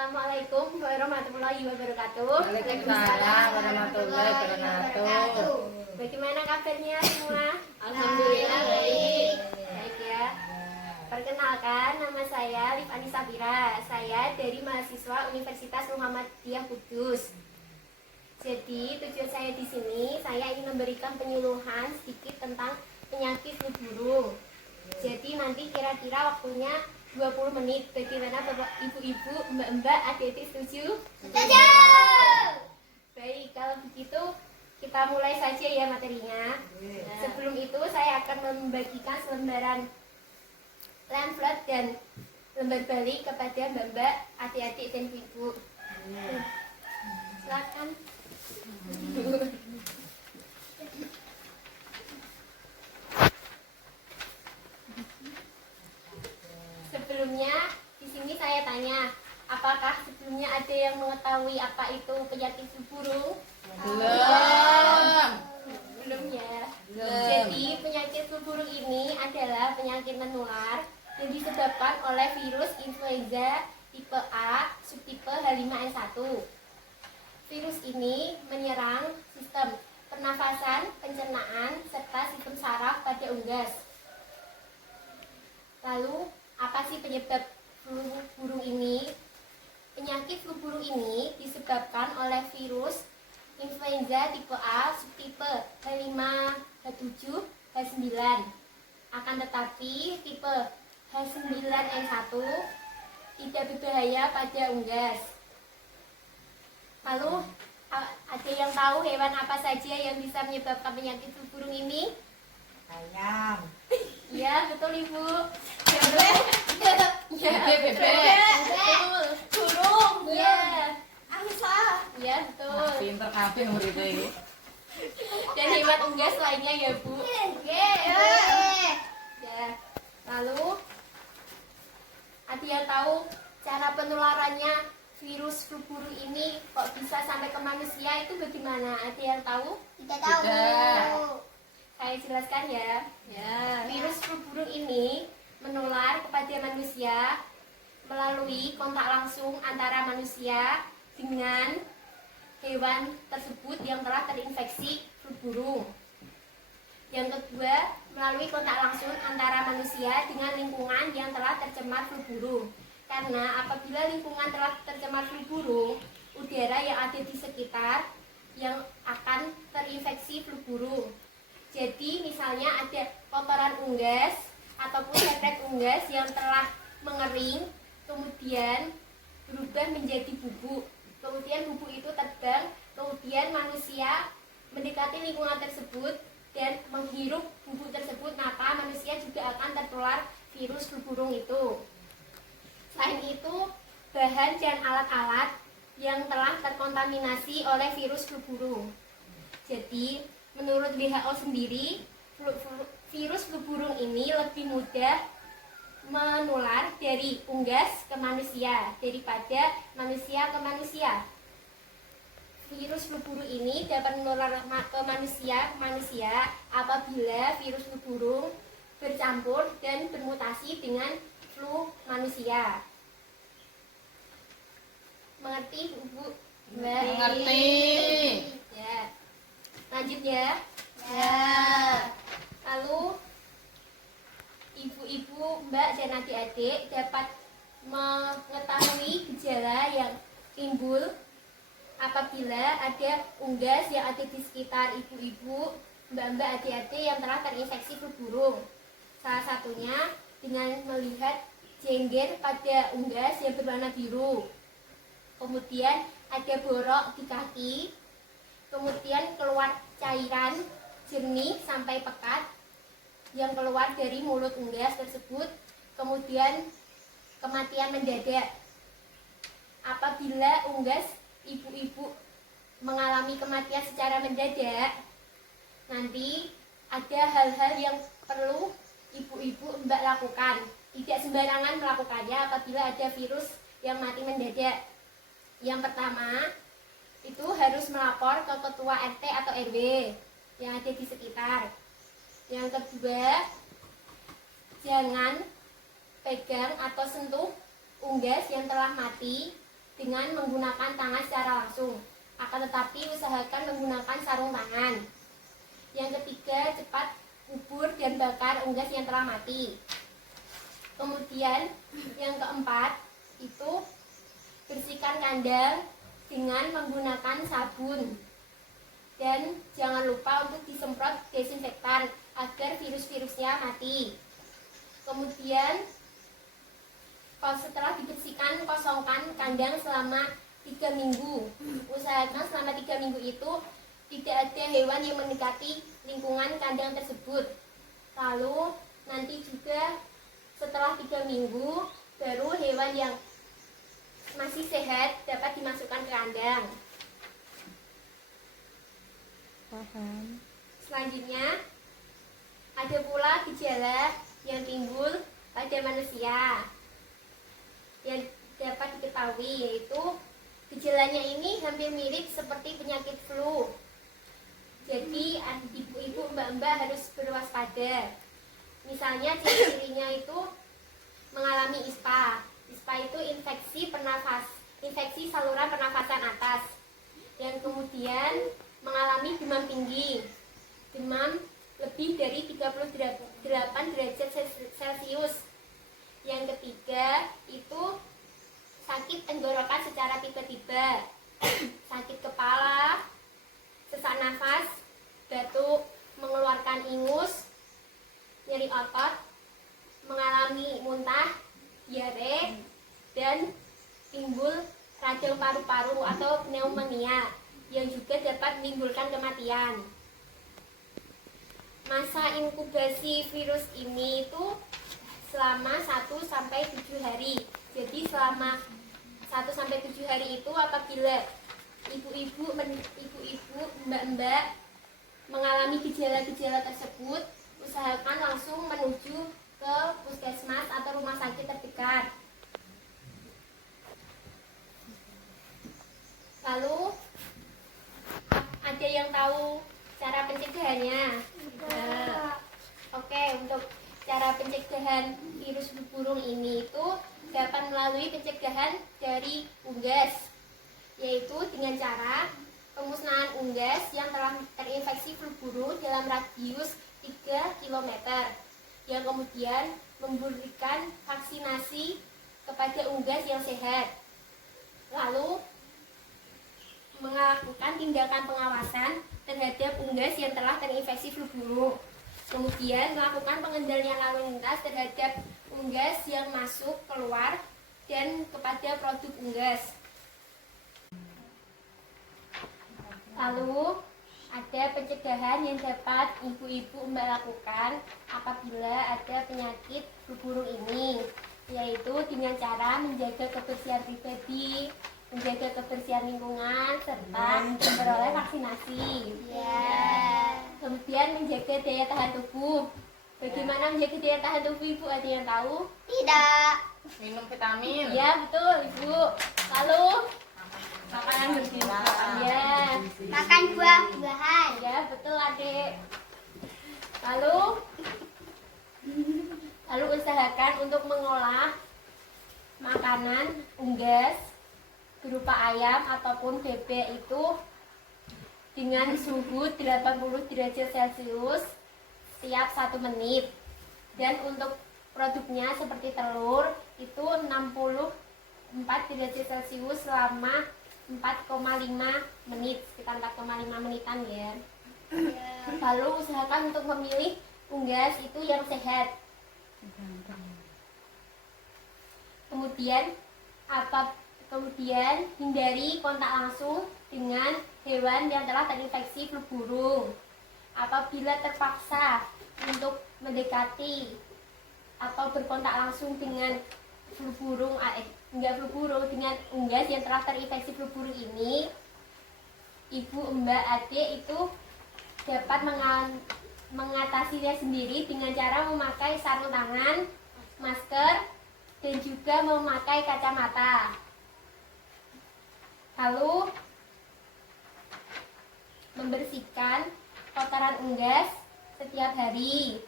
Assalamualaikum warahmatullahi wabarakatuh. Waalaikumsalam warahmatullahi wabarakatuh. Bagaimana kabarnya semua? Alhamdulillah baik. Baik ya. Perkenalkan, nama saya Livani Safira. Saya dari mahasiswa Universitas Muhammadiyah Kudus. Jadi tujuan saya di sini, saya ingin memberikan penyuluhan sedikit tentang penyakit flu burung. Jadi nanti kira-kira waktunya 20 menit. Bagaimana Bapak, Ibu-ibu, Mbak-mbak, adik-adik setuju? Setuju. Baik, kalau begitu kita mulai saja ya materinya. Sebelum itu saya akan membagikan selembaran pamflet dan lembar balik kepada Mbak-mbak, adik-adik dan ibu. Silakan. Sebelumnya di sini saya tanya, apakah sebelumnya ada yang mengetahui apa itu penyakit flu burung? Belum. Belum ya. Belum. Jadi penyakit flu burung ini adalah penyakit menular yang disebabkan oleh virus influenza tipe A subtipe H5N1. Virus ini menyerang sistem pernafasan, pencernaan, serta sistem saraf pada unggas. Lalu, apa sih penyebab flu burung ini? Penyakit flu burung ini disebabkan oleh virus influenza tipe A subtipe H5, H7, H9. Akan tetapi tipe H9N1 tidak berbahaya pada unggas. Lalu, ada yang tahu hewan apa saja yang bisa menyebabkan penyakit flu burung ini? Ayam. Ya, betul Ibu. Ya, Bebek. betul. Burung. Ya, Angsa. ya betul. Pinter kabeh murid iki. Dan hewan unggas lainnya ya Bu. Ye. Ya. Lalu, ada yang tahu cara penularannya virus flu burung ini kok bisa sampai ke manusia itu bagaimana? Ada yang tahu? Tidak tahu. Tidak. Saya jelaskan ya. Virus flu burung ini menular kepada manusia melalui kontak langsung antara manusia dengan hewan tersebut yang telah terinfeksi flu burung. Yang kedua, melalui kontak langsung antara manusia dengan lingkungan yang telah tercemar flu burung. Karena apabila lingkungan telah tercemar flu burung, udara yang ada di sekitar yang akan terinfeksi flu burung. Jadi misalnya ada kotoran unggas ataupun sepet unggas yang telah mengering, kemudian berubah menjadi bubuk. Kemudian bubuk itu terbang, kemudian manusia mendekati lingkungan tersebut dan menghirup bubuk tersebut, maka manusia juga akan tertular virus flu burung itu. Selain itu, bahan dan alat-alat yang telah terkontaminasi oleh virus flu burung. Jadi, menurut WHO sendiri, virus flu burung ini lebih mudah menular dari unggas ke manusia daripada manusia ke manusia. Virus flu burung ini dapat menular ke manusia apabila virus flu burung bercampur dan bermutasi dengan flu manusia. Mengerti, Bu? Mengerti. Ya. Lanjut ya. Lalu ibu-ibu, mbak dan adik-adik dapat mengetahui gejala yang timbul apabila ada unggas yang ada di sekitar ibu-ibu, mbak-mbak, adik-adik yang telah terinfeksi flu burung. Salah satunya dengan melihat jengger pada unggas yang berwarna biru. Kemudian ada borok di kaki. Kemudian keluar cairan jernih sampai pekat yang keluar dari mulut unggas tersebut. Kemudian kematian mendadak. Apabila unggas ibu-ibu mengalami kematian secara mendadak, nanti ada hal-hal yang perlu ibu-ibu mbak lakukan. Tidak sembarangan melakukannya apabila ada virus yang mati mendadak. Yang pertama, itu harus melapor ke ketua RT atau RW yang ada di sekitar. Yang kedua, jangan pegang atau sentuh unggas yang telah mati dengan menggunakan tangan secara langsung. Akan tetapi usahakan menggunakan sarung tangan. Yang ketiga, cepat kubur dan bakar unggas yang telah mati. Kemudian yang keempat itu bersihkan kandang dengan menggunakan sabun. Dan jangan lupa untuk disemprot desinfektan agar virus-virusnya mati. Kemudian setelah dibersihkan, kosongkan kandang selama 3 minggu. Usahakan selama 3 minggu itu tidak ada hewan yang mendekati lingkungan kandang tersebut. Lalu nanti juga setelah 3 minggu baru hewan yang masih sehat dapat dimasukkan ke kandang. Selanjutnya ada pula gejala yang timbul pada manusia yang dapat diketahui, yaitu gejalanya ini hampir mirip seperti penyakit flu. Jadi ibu-ibu, mbak-mbak harus berwaspada. Misalnya ciri-cirinya itu mengalami ISPA. ISPA itu infeksi saluran pernafasan atas. Dan kemudian mengalami demam tinggi. Demam lebih dari 38 derajat Celcius. Yang ketiga itu sakit tenggorokan secara tiba-tiba, sakit kepala, sesak nafas, batuk, mengeluarkan ingus, nyeri otot, mengalami muntah, diare, dan timbul radang paru-paru atau pneumonia yang juga dapat menimbulkan kematian. Masa inkubasi virus ini itu selama 1-7 hari. Jadi selama 1-7 hari itu apabila ibu-ibu, mbak-mbak mengalami gejala-gejala tersebut, usahakan langsung menuju ke puskesmas atau rumah sakit terdekat. Lalu ada yang tahu cara pencegahannya? Oke, untuk cara pencegahan virus flu burung ini itu dapat melalui pencegahan dari unggas, yaitu dengan cara pemusnahan unggas yang telah terinfeksi flu burung dalam radius 3 km, yang kemudian memberikan vaksinasi kepada unggas yang sehat. Lalu melakukan tindakan pengawasan terhadap unggas yang telah terinfeksi flu burung. Kemudian melakukan pengendalian lalu lintas terhadap unggas yang masuk, keluar, dan kepada produk unggas. Lalu ada pencegahan yang dapat ibu-ibu mbak lakukan apabila ada penyakit flu burung ini, yaitu dengan cara menjaga kebersihan pribadi, menjaga kebersihan lingkungan, serta memperoleh vaksinasi. Kemudian menjaga daya tahan tubuh. Bagaimana menjaga daya tahan tubuh, Ibu? Ada yang tahu? Tidak. Minum vitamin. Ya, betul, Ibu. Lalu makanan bergizi. Ya. Makan buah-buahan. Ya, betul, Adik. Lalu usahakan untuk mengolah makanan unggas berupa ayam ataupun bebek itu dengan suhu 80 derajat Celcius setiap 1 menit. Dan untuk produknya seperti telur itu 64 derajat Celcius selama 4,5 menit, sekitar 4,5 menitan ya. Lalu usahakan untuk memilih unggas itu yang sehat. Kemudian hindari kontak langsung dengan hewan yang telah terinfeksi flu burung. Apabila terpaksa untuk mendekati atau berkontak langsung dengan dengan unggas yang telah terinfeksi flu burung ini, ibu, mbak, adik itu dapat mengatasinya sendiri dengan cara memakai sarung tangan, masker, dan juga memakai kacamata. Lalu membersihkan kotoran unggas setiap hari.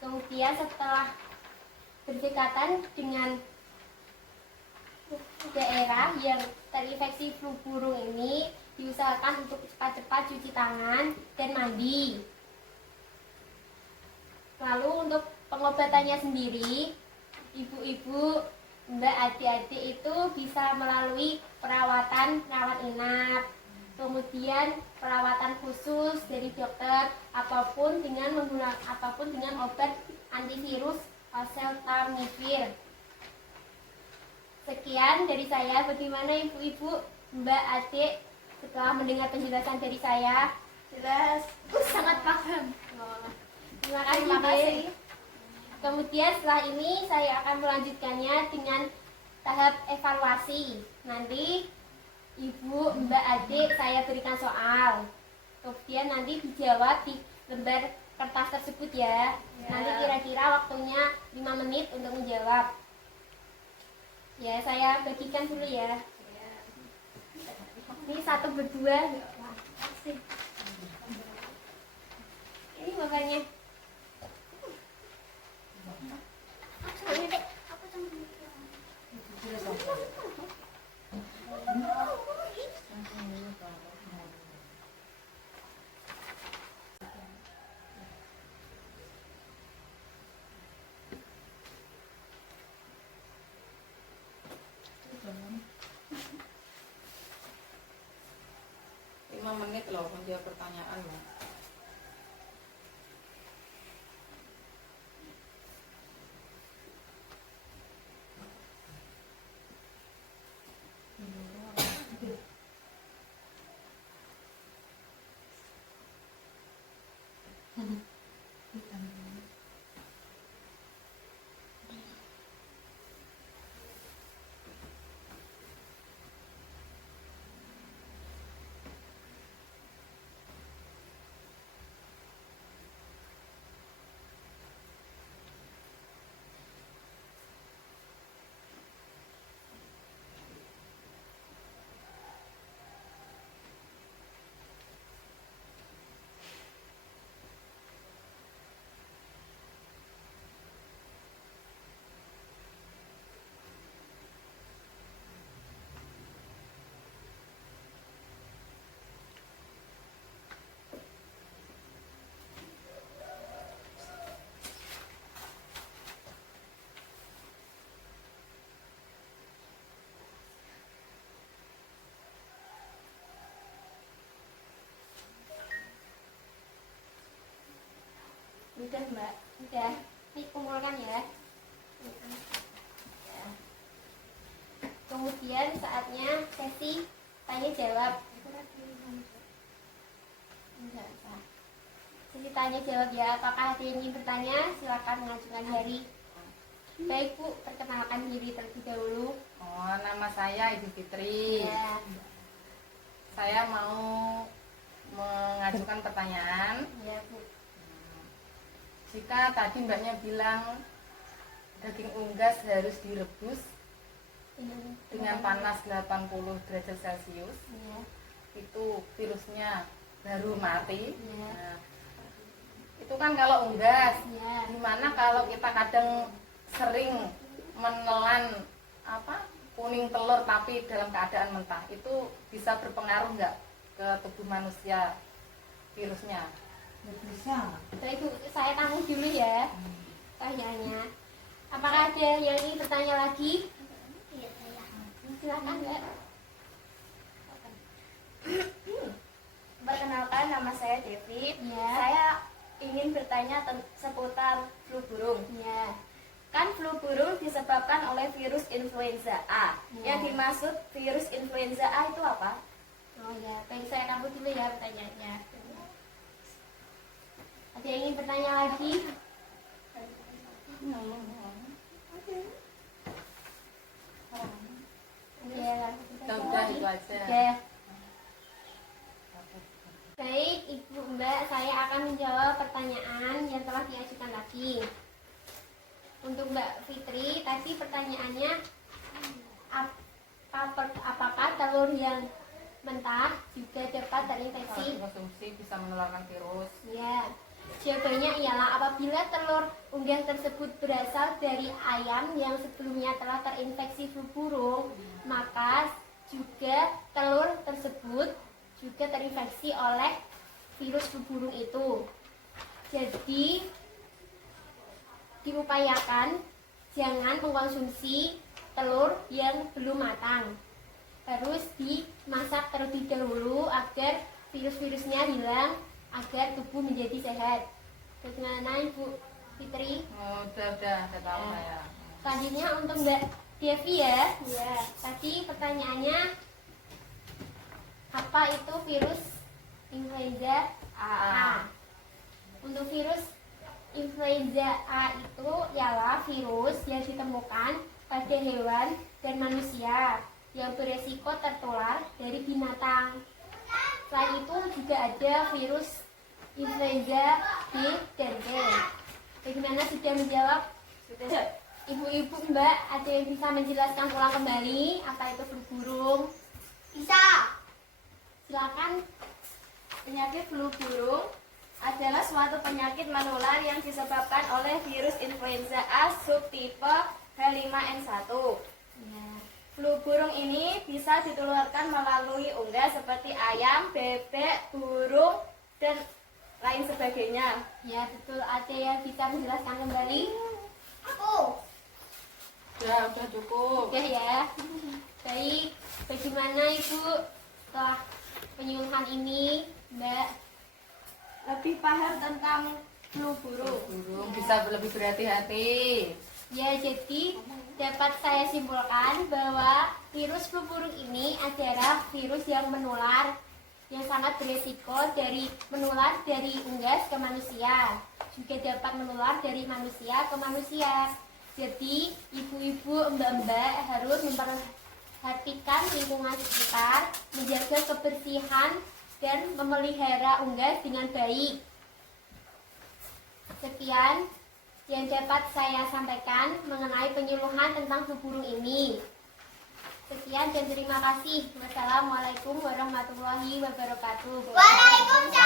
Kemudian setelah berdekatan dengan daerah yang terinfeksi flu burung ini diusahakan untuk cepat-cepat cuci tangan dan mandi. Lalu untuk pengobatannya sendiri, ibu-ibu, mbak, adik-adik itu bisa melalui perawatan rawat inap, kemudian perawatan khusus dari dokter, apapun dengan obat antivirus oseltamivir. Sekian dari saya. Bagaimana ibu-ibu, mbak, adik setelah mendengar penjelasan dari saya? Jelas. Sangat paham. Terima kasih. Terima kasih. Kemudian setelah ini saya akan melanjutkannya dengan tahap evaluasi. Nanti ibu, mbak, adik saya berikan soal. Kemudian nanti dijawab di lembar kertas tersebut ya. Nanti kira-kira waktunya 5 menit untuk menjawab. Ya, saya bagikan dulu ya. Ini 1 berdua. Ini bapaknya. Lima menit loh menjawab pertanyaan Mbak. Udah mbak, udah. Ini kumpulkan ya. Kemudian saatnya sesi tanya jawab. Sesi tanya jawab ya. Apakah ada yang ingin bertanya? Silakan mengajukan jari. Baik Bu, perkenalkan diri terlebih dahulu. Oh, nama saya Ibu Fitri. Ya, Saya mau mengajukan pertanyaan. ya Bu. Jika tadi mbaknya bilang daging unggas harus direbus dengan panas 80 derajat Celcius, Ya, itu virusnya baru mati. ya, Nah, itu kan kalau unggas. ya. Gimana kalau kita kadang sering menelan kuning telur tapi dalam keadaan mentah, itu bisa berpengaruh nggak ke tubuh manusia virusnya? Bisa. Baik Bu, saya tanggung dulu ya pertanyaannya. Apakah ada yang ingin bertanya lagi? Iya, saya. Silakan Mbak. Perkenalkan, nama saya Devi. Ya. Saya ingin bertanya seputar flu burung. Ya. Kan flu burung disebabkan oleh virus influenza A. Ya. Yang dimaksud virus influenza A itu apa? Oh ya, baik, saya tanggung dulu ya pertanyaannya. Ada yang ingin bertanya lagi? Ya, Udah itu aja. Oke. Baik, Ibu Mbak, saya akan menjawab pertanyaan yang telah diajukan tadi. Untuk Mbak Fitri, tadi pertanyaannya apakah telur yang mentah juga dapat terinfeksi? Kalau dikonsumsi bisa menularkan virus. Ya, Jawabannya ialah apabila telur unggas tersebut berasal dari ayam yang sebelumnya telah terinfeksi flu burung, maka juga telur tersebut juga terinfeksi oleh virus flu burung itu. Jadi diupayakan jangan mengkonsumsi telur yang belum matang. Harus dimasak terlebih dahulu agar virus-virusnya hilang, agar tubuh menjadi sehat. Bagaimana Ibu Fitri? Oh, udah tahu saya. Selanjutnya untuk Mbak Devi ya. Ya, tadi pertanyaannya apa itu virus influenza A? Untuk virus influenza A itu ialah virus yang ditemukan pada hewan dan manusia yang beresiko tertular dari binatang. Selain itu juga ada virus influenza B dan C. Bagaimana, sudah menjawab? Sudah. Ibu-ibu, Mbak, ada yang bisa menjelaskan ulang kembali apa itu flu burung? Bisa. Silakan. Penyakit flu burung adalah suatu penyakit menular yang disebabkan oleh virus influenza A subtipe H5N1. Ya. Flu burung ini bisa ditularkan melalui unggas seperti ayam, bebek, burung, dan lain sebagainya. Ya, betul. Ada yang bisa menjelaskan kembali? Aku. Udah cukup. Oke ya. Baik, bagaimana Ibu setelah penyuluhan ini, Mbak? Lebih paham tentang flu burung. Burung bisa lebih berhati-hati. Ya, jadi dapat saya simpulkan bahwa virus flu burung ini adalah virus yang menular, yang sangat beresiko menular dari unggas ke manusia, juga dapat menular dari manusia ke manusia. Jadi ibu-ibu, mbak-mbak harus memperhatikan lingkungan sekitar, menjaga kebersihan dan memelihara unggas dengan baik. Sekian yang dapat saya sampaikan mengenai penyuluhan tentang flu burung ini. Sekian dan terima kasih. Wassalamualaikum warahmatullahi wabarakatuh. Waalaikumsalam.